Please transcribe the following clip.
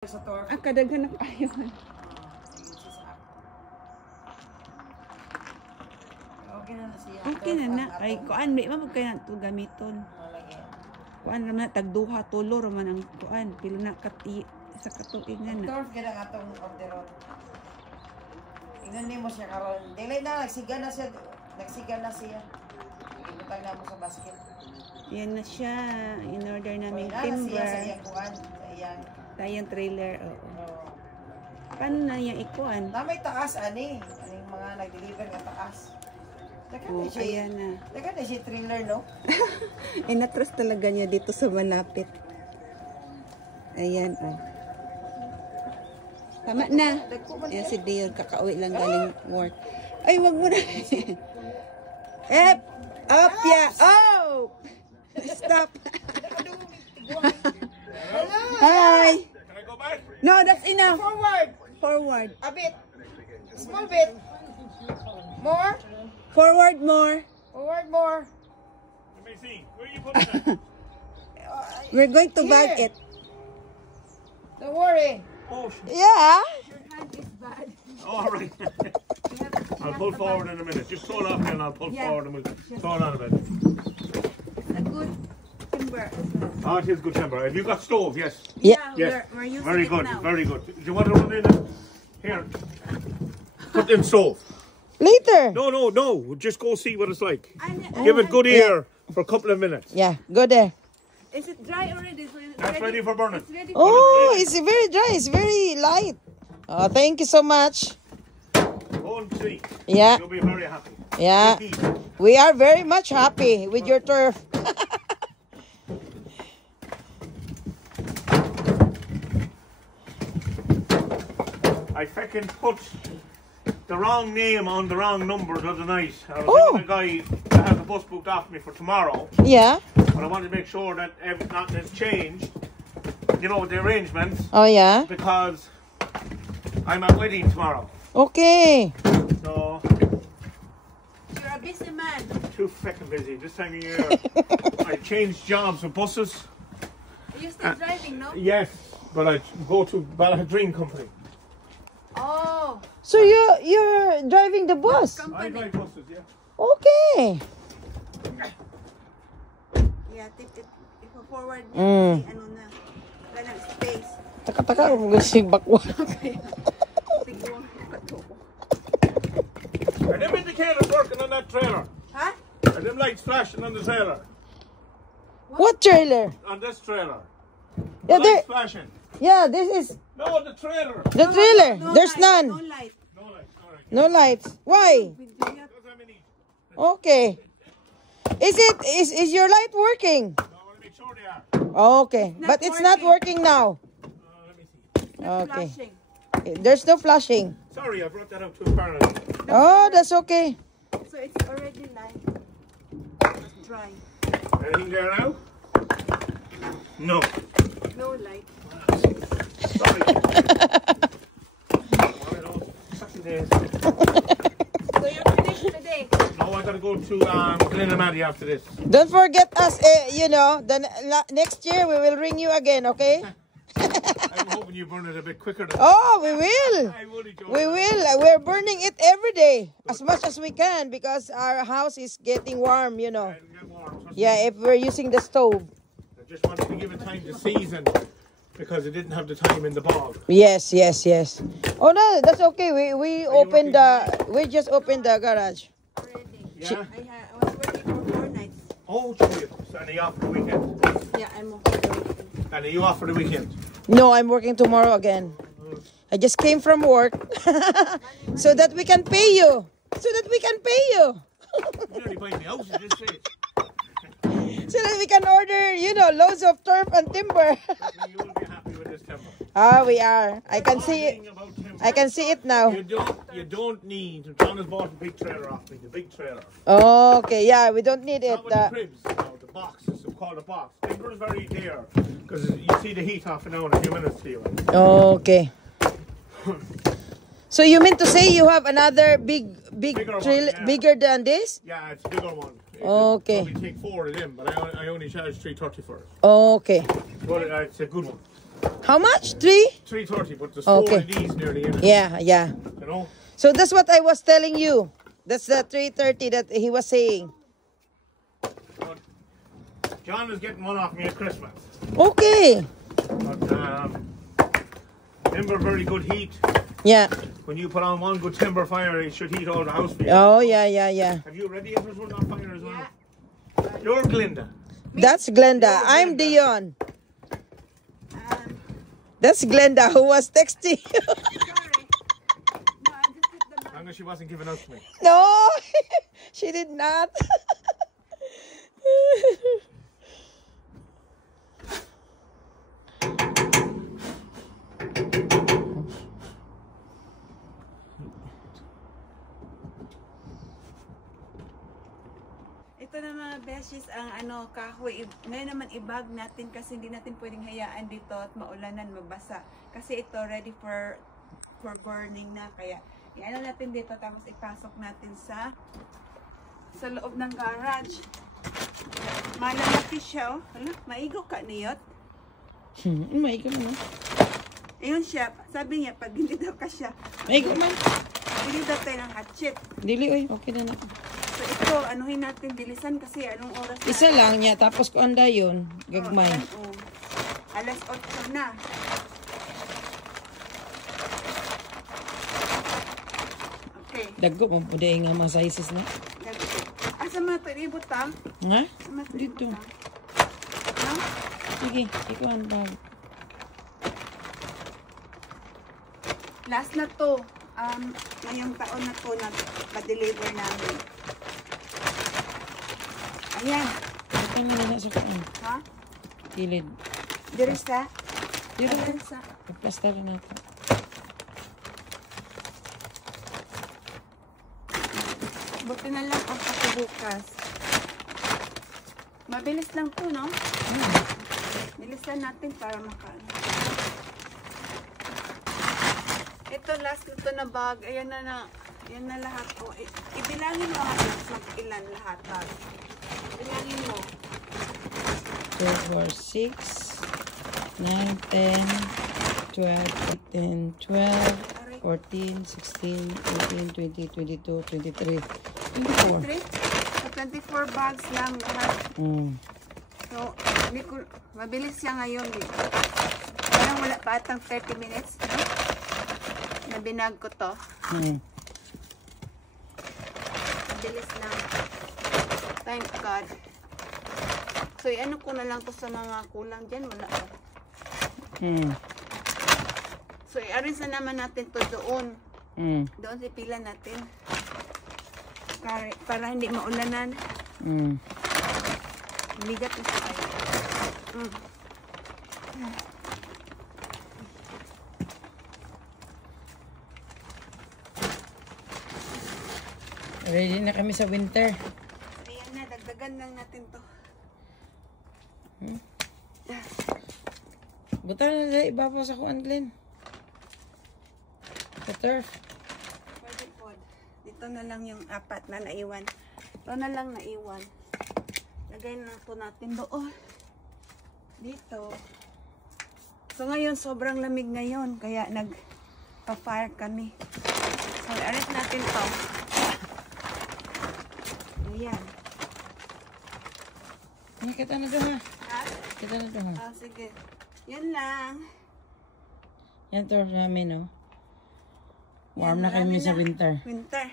Kadaghan na kayo. Okay na na. Ay, kuan, may mamagkay na ito gamiton. Kuan naman na, tagduha, tulo naman ang kuan. Pilo na kati sa katuingan na. Torf ka na nga itong orderon. Ingnan mo siya karon. Dili na, nagsiga na siya. Nagsiga na siya. Ibutang na mo sa basket. Yan na siya. In order namin timber. timber. Sa iyang kuan. Sa iyang. Tayang trailer. Oo. Paano na yung ikuan? Na may taas, ani. Aning mga nag-deliver nga taas. Ayan na. Teka na siya trailer, no? Natras talaga niya dito sa malapit. Ayan, oh. Tama na. Ayan si Dale, kakauwi lang galing work. Ay, wag mo na. Up, yeah. Oh! Stop. Hi. Can I go back? No, that's enough. Forward. Forward. A bit. Small bit. More. Forward more. Forward more. Let me see. Where are you putting that? We're going to Here. bag it. Don't worry. Oh, shit. Yeah. Oh, all right. I'll pull forward in a minute. Just pull off and I'll pull forward and we'll throw it on a bit. A good timber. Oh, it is good timber. Have you got stove? Yes. Yeah. Yes. We're using Very it good. now. Very good. Do you want to run in it? Here. Put in stove. Later. No, no, no. Just go see what it's like. And, Give it good air for a couple of minutes. Yeah, go there. Is it dry already? So it's That's ready for burning. It's ready. Oh, it's very dry. It's very light. Oh, thank you so much. Go and see. Yeah, You'll be very happy. yeah. We are very much happy with your turf. I fucking put the wrong name on the wrong number the other night. I was Oh. with a guy that has a bus booked off me for tomorrow, Yeah. but I wanted to make sure that nothing has changed, you know, with the arrangements, Oh, yeah. because I'm at wedding tomorrow. Okay. So, You're a busy man. too fucking busy this time of year. I changed jobs with buses. Are you still driving, no? Yes, but I go to Ballahadreen Company. Oh, So you're driving the bus? I company. drive buses, yeah. Okay. Yeah, tip it. Ipo-forward niya. Mm. Kasi ano na. Wala ng space. Taka-taka, gusto bakwa. Tigwang katuko. Are them indicators working on that trailer? Ha? Are them lights flashing on the trailer? What trailer? On this trailer? Yeah, Lights there. flashing. Yeah, this is No, the trailer. the trailer. No There's light, none. No light. No lights, all right. No lights. Why? Doesn't have any. Okay. Is your light working? I want to make sure they are. Okay, not but it's not working now. Let me see. Okay. Flashing. There's no flashing. Sorry, I brought that up to a parallel. Oh, that's okay. So it's already light. It's dry. Anything there now? No. No light. Sorry. One of those sucky days. So you're finished today. No, I gotta go to Glenamadi after this. Don't forget us. Next year we will ring you again. Okay? I'm hoping you burn it a bit quicker than Oh, we will. I'm only joking. We will. We're burning it every day as much as we can because our house is getting warm. You know. It'll get warm, trust me. Yeah, if we're using the stove. I just wanted to give it time to season because it didn't have the time in the bog. Yes, yes, yes. Oh no, that's okay. We just opened the garage. Already. Yeah? I was working for 4 nights. Oh, shit. And are you off for the weekend? Yeah, I'm okay. And are you off for the weekend? No, I'm working tomorrow again. I just came from work so that we can pay you. So that we can pay you. You're only buying me house at this stage. So that we can order, loads of turf and timber. You will be happy with this timber. Ah, we are. I can see it. Thing about timber, I can see it now. You don't need. John has bought a big trailer off me, the big trailer. Oh, okay, yeah, we don't need it. Not with the cribs, the boxes. It's called a box. Timber is very dear because you see the heat off and now in a few minutes to you. Okay. So you mean to say you have another big Bigger one, trailer, yeah. bigger than this? Yeah, it's a bigger one. Okay. Probably take 4 of them, but I only charge $3.30 for it. Okay. But it's a good one. How much? 3? 3:30, but there's Okay. 4 of these nearly in it. Yeah, yeah. You know? So that's what I was telling you. That's the 3:30 that he was saying. But John is getting one off me at Christmas. Okay. But timber, very good heat. Yeah. When you put on one good timber fire, it should heat all the house for you. Oh, yeah, yeah, yeah. Have you radiators running on fire as well? You're Glinda. That's Glenda. I'm Dion. That's Glenda who was texting you. As long as she wasn't giving out to me. No, she did not. Ito na mga beshes ang kahoy. Ngayon naman ibag natin kasi hindi natin pwedeng hayaan dito at maulanan, mabasa. Kasi ito ready for burning na. Kaya iano natin dito tapos ipasok natin sa loob ng garage. Malalaki siya, oh. Hala, maigo ka niyot. Maigo man. Ayun siya, sabi niya pag hindi daw ka siya, Maigo man. hindi daw tayo ng hatchet. Dili, oy. Okay na na. So ito, anuhin natin bilisan kasi anong oras na? Isa lang niya. Tapos kung anda yun, gagmay. Oh, alas 8 na. Okay. Dago mo po dahil nga mga sizes na. Asa mga ito ibutang? Ha? Asa mga ito Dito. ibutang? No? Sige, ikaw ang bag. Last na to. Ngayong taon na to na pa-deliver namin. Ayan. Ito na nila sa kaan. Ha? Kilid. Dirisa? Dito. Dirisa. Plaster na natin. Buti na lang ang bukas. Mabilis lang to, no? Bilisan natin para makaano. Ito last ito na bag. Ayan na. Yan na lahat po. Ibilangin mo kung ilan lahat bag. Ibilangin mo. 2, 4, 6, 9, 10, 12, 13, 12, 14, 16, 18, 20, 22, 23, 24. 24 bags lang lahat. So, hindi ko, mabilis siya ngayon. Parang wala pa atang 30 minutes. No? Na binag ko to. Mabilis lang. Thank God. So, ano ko na lang to sa mga kulang dyan. Wala ko. So, i-arrange na naman natin to doon. Doon si pila natin. Para hindi maulanan. Bigat na siya kayo. Ready na kami sa winter. Ayan na, dagdagan lang natin to. Buta na na ibabaw sa kuan, Glenn. Sa turf. Pwede po. Dito na lang yung 4 na naiwan. Ito na lang naiwan. Lagay na po natin doon. Dito. So ngayon, sobrang lamig ngayon. Kaya nagpa-fire kami. So, arrange natin to. Ayan. Kita na doon ha. Ha? Kita na doon ha. Sige. Yan lang. Yan turf namin, no? Warm na kami sa winter. Winter.